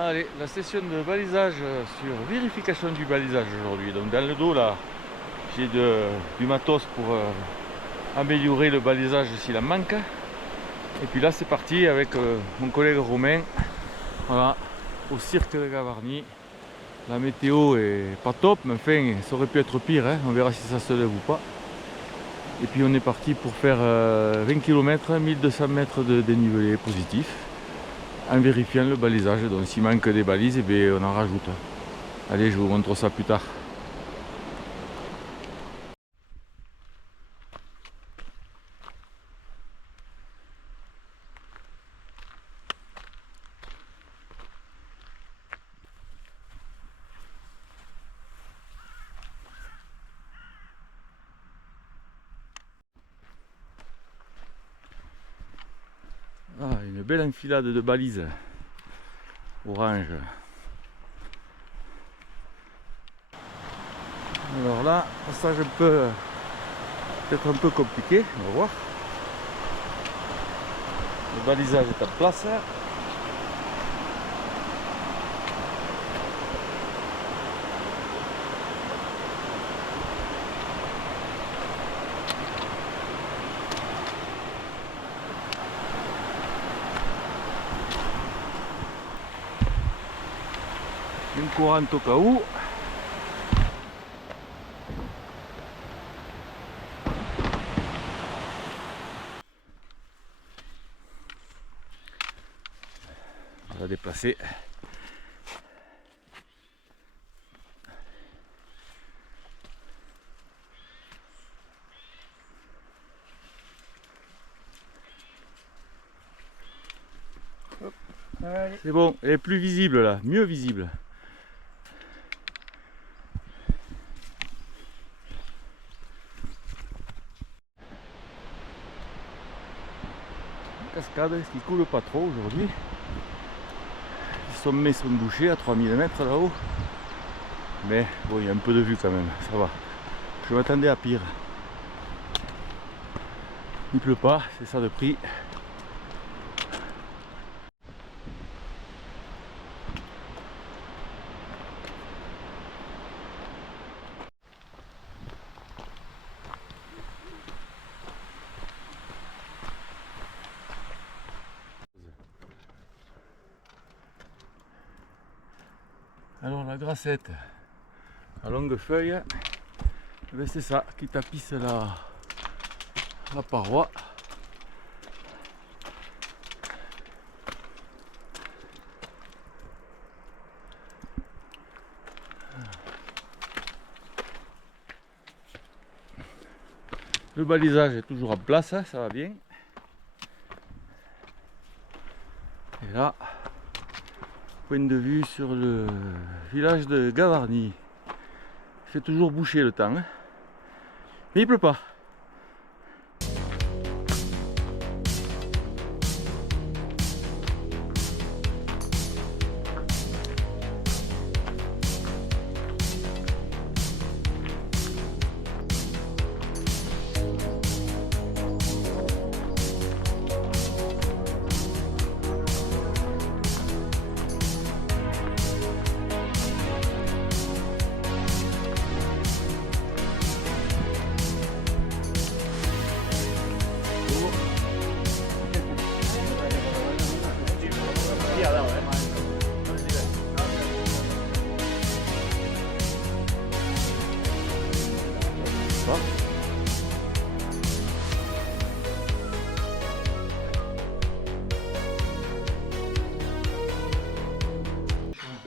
Allez, la session de balisage sur vérification du balisage aujourd'hui. Donc dans le dos là, j'ai du matos pour améliorer le balisage s'il en manque. Et puis là c'est parti avec mon collègue Romain. Voilà, au cirque de Gavarnie. La météo est pas top, mais enfin ça aurait pu être pire, hein. On verra si ça se lève ou pas. Et puis on est parti pour faire 20 km, 1200 mètres de dénivelé positif, en vérifiant le balisage. Donc s'il manque des balises, eh bien, on en rajoute. Allez, je vous montre ça plus tard. Ah, une belle enfilade de balises orange. Alors là, passage peut-être un peu compliqué, on va voir. Le balisage est en place. Une courante au cas où. On va déplacer. C'est bon, elle est plus visible là, mieux visible. Cascade qui coule pas trop aujourd'hui. Les sommets sont bouchés à 3000 mètres là-haut. Mais bon, il y a un peu de vue quand même, ça va. Je m'attendais à pire. Il pleut pas, c'est ça de prix. Alors la grassette à longue feuille, c'est ça qui tapisse la paroi. Le balisage est toujours en place, ça va bien. Et là, point de vue sur le village de Gavarnie. Il fait toujours boucher le temps, hein. Mais il pleut pas.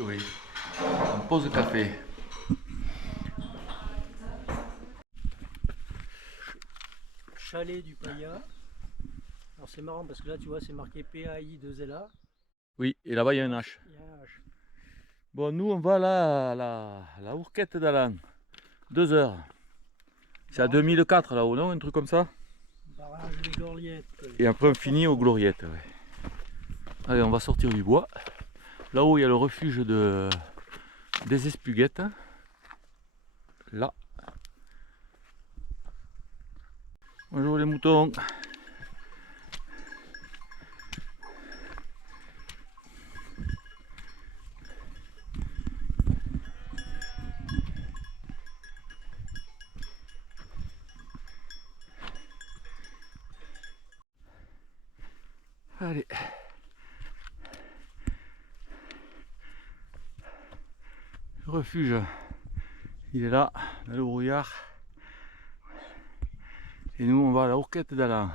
Oui, on pause café. Chalet du Paya. Alors c'est marrant parce que là tu vois c'est marqué PAI2LA. Oui, et là-bas il y a un H. Il y a un H. Bon, nous on va là à la Hourquette d'Alan. 2 heures. C'est à 2004 là-haut, non? Un truc comme ça? Barrage des Gloriettes. Et après on finit aux Gloriettes. Ouais. Allez, on va sortir du bois. Là-haut il y a le refuge des Espuguettes. Là. Bonjour les moutons. Allez. Le refuge, il est là, dans le brouillard. Et nous, on va à la Hourquette d'Allan,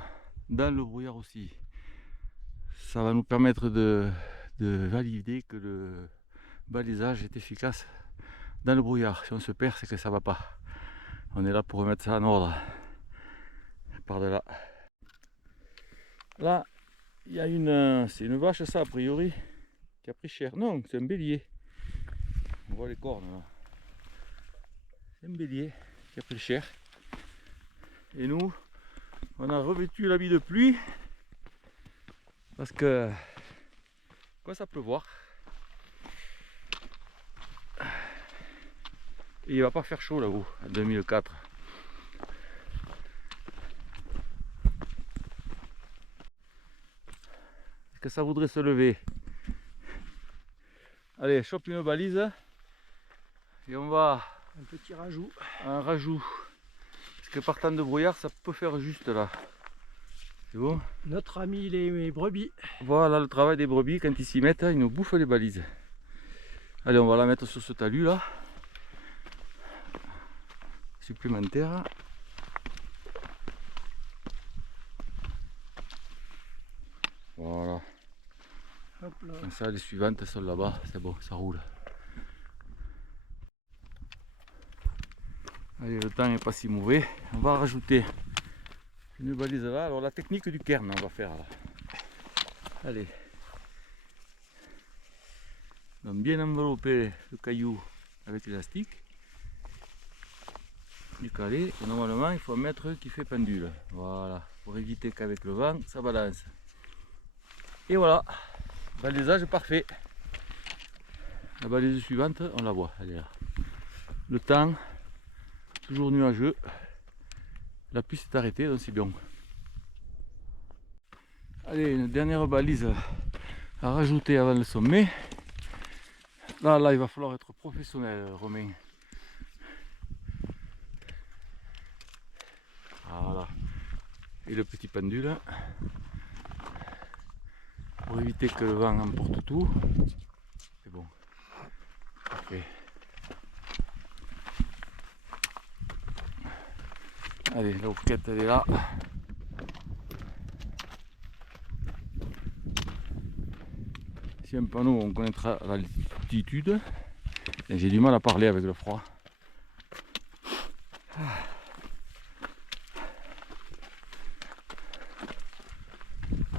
dans le brouillard aussi. Ça va nous permettre de valider que le balisage est efficace dans le brouillard. Si on se perd, c'est que ça va pas. On est là pour remettre ça en ordre. Par de là. Là, il y a c'est une vache, ça, a priori, qui a pris cher. Non, c'est un bélier. On voit les cornes là. C'est un bélier qui a pris cher. Et nous, on a revêtu l'habit de pluie parce que quoi, ça pleuvoir. Et il va pas faire chaud là-haut, en 2004. Est-ce que ça voudrait se lever? Allez, chope une balise et on va. Un petit rajout. Un rajout. Parce que partant de brouillard, ça peut faire juste là. C'est bon? Notre ami les brebis. Voilà le travail des brebis, quand ils s'y mettent, ils nous bouffent les balises. Allez, on va la mettre sur ce talus là. Supplémentaire. Voilà. Hop là. Comme ça, les suivantes sont là-bas, c'est bon, ça roule. Allez, le temps n'est pas si mauvais. On va rajouter une balise là. Alors la technique du cairn, on va faire là. Allez. Donc bien envelopper le caillou avec l'élastique. Du calé. Et normalement, il faut un mètre qui fait pendule. Voilà. Pour éviter qu'avec le vent, ça balance. Et voilà. Balisage parfait. La balise suivante, on la voit. Elle est là. Le temps. Toujours nuageux. La pluie s'est arrêtée, donc c'est bien. Allez, une dernière balise à rajouter avant le sommet. Là, il va falloir être professionnel, Romain. Voilà. Et le petit pendule. Pour éviter que le vent emporte tout. C'est bon. Parfait. Allez, la hourquette elle est là. Si un panneau, on connaîtra l'altitude. J'ai du mal à parler avec le froid.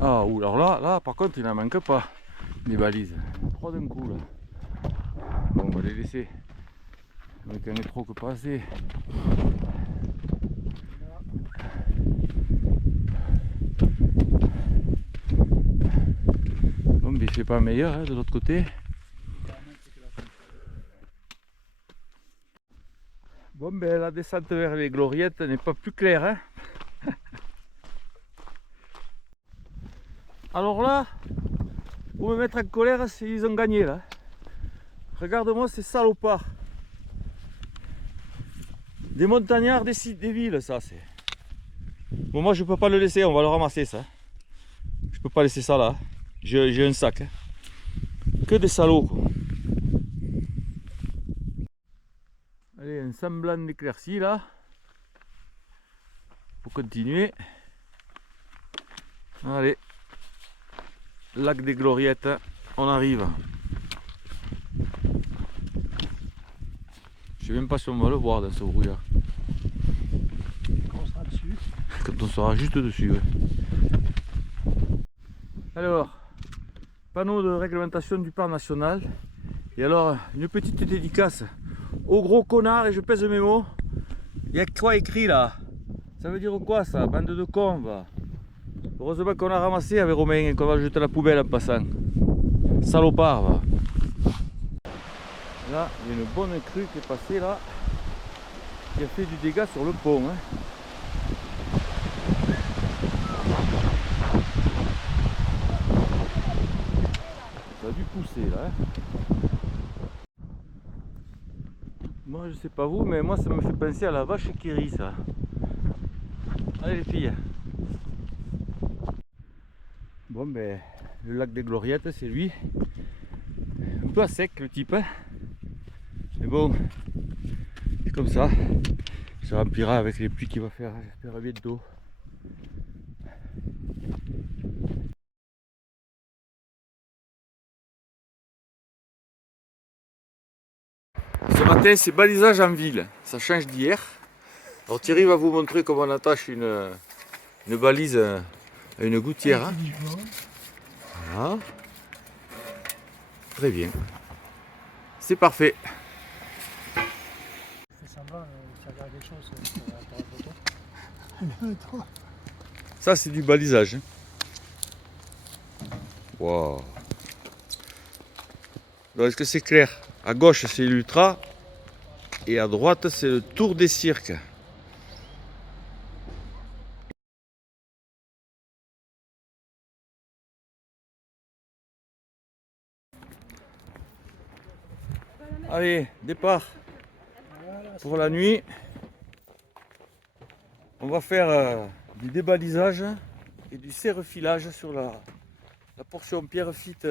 Ah, ou alors là, par contre, il n'en manque pas des balises. 3 d'un coup là. Bon, on va les laisser. Avec un métro que pas assez. Bon, mais c'est pas meilleur hein, de l'autre côté. Bon, ben la descente vers les gloriettes n'est pas plus claire. Hein. Alors là, pour me mettre en colère, ils ont gagné là. Regarde-moi ces salopards. Des montagnards des villes, ça c'est. Bon, moi je peux pas le laisser, on va le ramasser ça. Je peux pas laisser ça là. J'ai un sac. Hein. Que des salauds quoi. Allez, un semblant d'éclaircie là. Pour continuer. Allez. Lac des Gloriettes, on arrive. Je sais même pas si on va le voir dans ce brouillard. Quand on sera dessus. Quand on sera juste dessus. Ouais. Alors, panneau de réglementation du parc national. Et alors, une petite dédicace au gros connard, et je pèse mes mots. Il y a quoi écrit là? Ça veut dire quoi ça? Bande de cons va. Heureusement qu'on a ramassé avec Romain et qu'on va le jeter à la poubelle en passant. Salopard va. Là, il y a une bonne crue qui est passée là, qui a fait du dégât sur le pont. Hein. Ça a dû pousser là. Hein. Moi je sais pas vous, mais moi ça me fait penser à la vache qui rit ça. Allez les filles. Bon ben, le lac des Gloriettes, c'est lui. Un peu à sec le type. Hein. Mais bon, c'est comme ça. Il se remplira avec les pluies qu'il va faire, j'espère bientôt. Ce matin, c'est balisage en ville. Ça change d'hier. Alors Thierry va vous montrer comment on attache une balise à une gouttière. Hein. Voilà. Très bien. C'est parfait. Fais semblant, ça regarde des choses sur la photo. Ça, c'est du balisage. Hein. Wow. Est-ce que c'est clair? À gauche, c'est l'Ultra. Et à droite, c'est le Tour des Cirques. Allez, départ pour la nuit. On va faire du débalisage et du serre-filage sur la portion Pierrefitte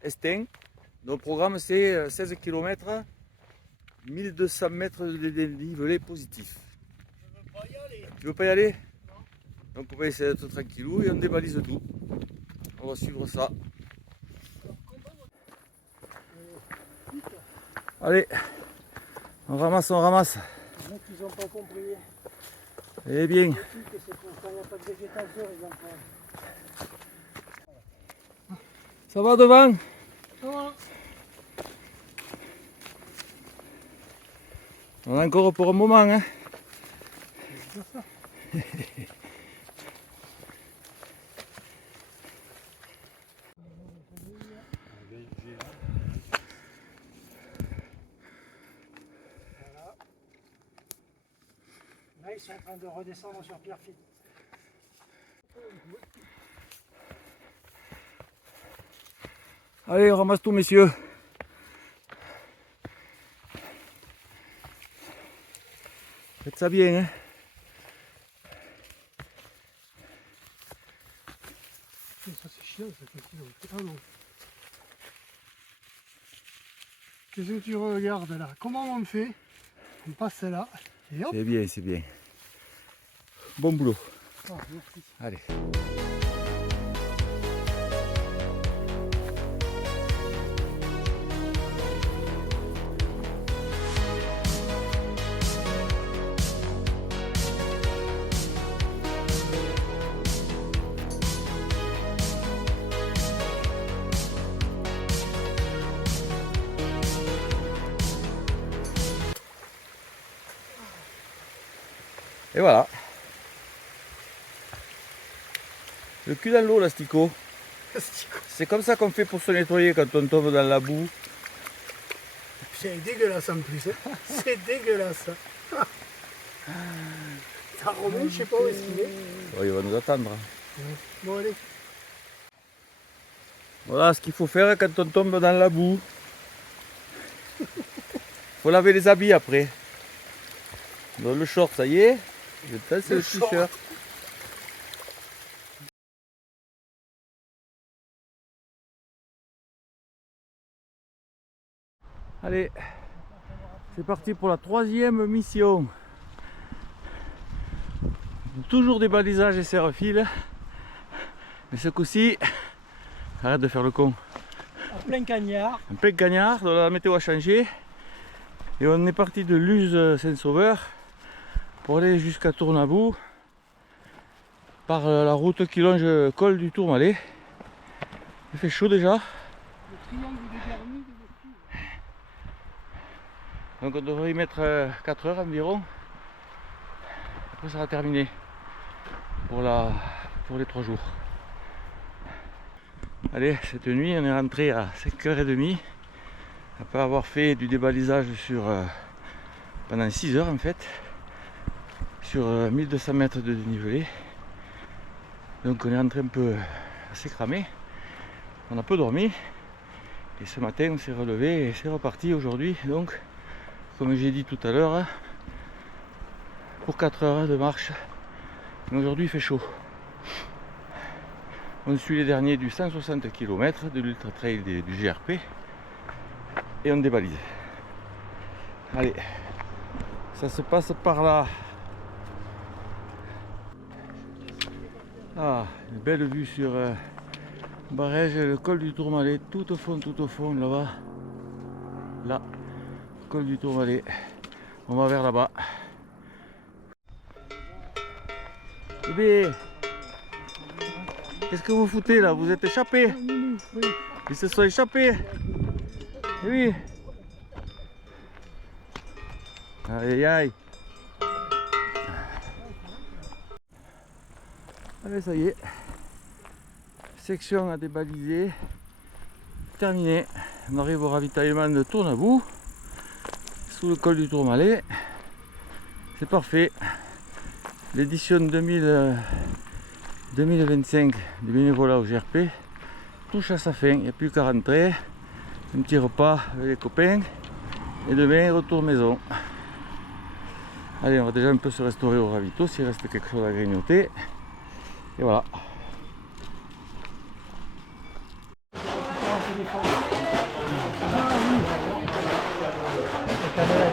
Estin. Notre programme, c'est 16 km, 1200 mètres de dénivelé positif. Je veux pas y aller. Tu veux pas y aller? Non. Donc on va essayer d'être tranquillou et on débalise tout. On va suivre ça. Allez, on ramasse, on ramasse. Les mecs, ils n'ont pas compris. Eh bien. C'est pour quand il n'y a pas de végétation, les enfants. Ça va devant? Ça va. On a encore pour un moment. Hein. Là, ils sont en train de redescendre sur Pierrefitte. Allez, on ramasse tout, messieurs. Faites ça bien, hein. Ça, c'est chiant, ça fait kilo. Ah non. Qu'est-ce que tu regardes là? Comment on fait? On passe là. Et hop. C'est bien, c'est bien. Bon boulot. Ah, merci. Allez. Et voilà. Le cul dans l'eau, l'astico. C'est comme ça qu'on fait pour se nettoyer quand on tombe dans la boue. C'est dégueulasse en plus. Hein. C'est dégueulasse. Ça remonte, je sais pas où est-ce qu'il est. Oh, il va nous attendre. Bon, allez. Voilà ce qu'il faut faire quand on tombe dans la boue. Faut laver les habits après. Donc, le short, ça y est. Maintenant, c'est le t-shirt. Allez, c'est parti pour la 3e mission. Toujours des balisages et serre-fil. Mais ce coup-ci, arrête de faire le con. En plein cagnard. Un plein cagnard, la météo a changé. Et on est parti de Luz Saint-Sauveur pour aller jusqu'à Tournabou par la route qui longe le col du Tourmalet. Il fait chaud déjà. Le triangle de Garni. Donc on devrait y mettre 4 heures environ. Après ça sera terminé pour les 3 jours. Allez, cette nuit on est rentré à 5h30 après avoir fait du débalisage pendant 6 heures en fait sur 1200 mètres de dénivelé. Donc on est rentré un peu assez cramé. On a peu dormi et ce matin on s'est relevé et c'est reparti aujourd'hui. Donc comme j'ai dit tout à l'heure, pour 4 heures de marche. Mais aujourd'hui il fait chaud. On suit les derniers du 160 km de l'Ultra Trail du GRP et on débalise. Allez, ça se passe par là. Ah, une belle vue sur Barège, le col du Tourmalet, tout au fond là-bas. Là, col du Tourmalet. On va vers là-bas. Bébé, qu'est-ce que vous foutez là? Vous êtes échappés? Ils se sont échappés. Eh oui. Aïe aïe. Allez, ça y est. Section à débaliser. Terminé. On arrive au ravitaillement de Tournabou. Sous le col du Tourmalet. C'est parfait. L'édition 2025 du bénévolat au GRP touche à sa fin. Il n'y a plus qu'à rentrer. Un petit repas avec les copains. Et demain, retour maison. Allez, on va déjà un peu se restaurer au ravito s'il reste quelque chose à grignoter. Et voilà. La caméra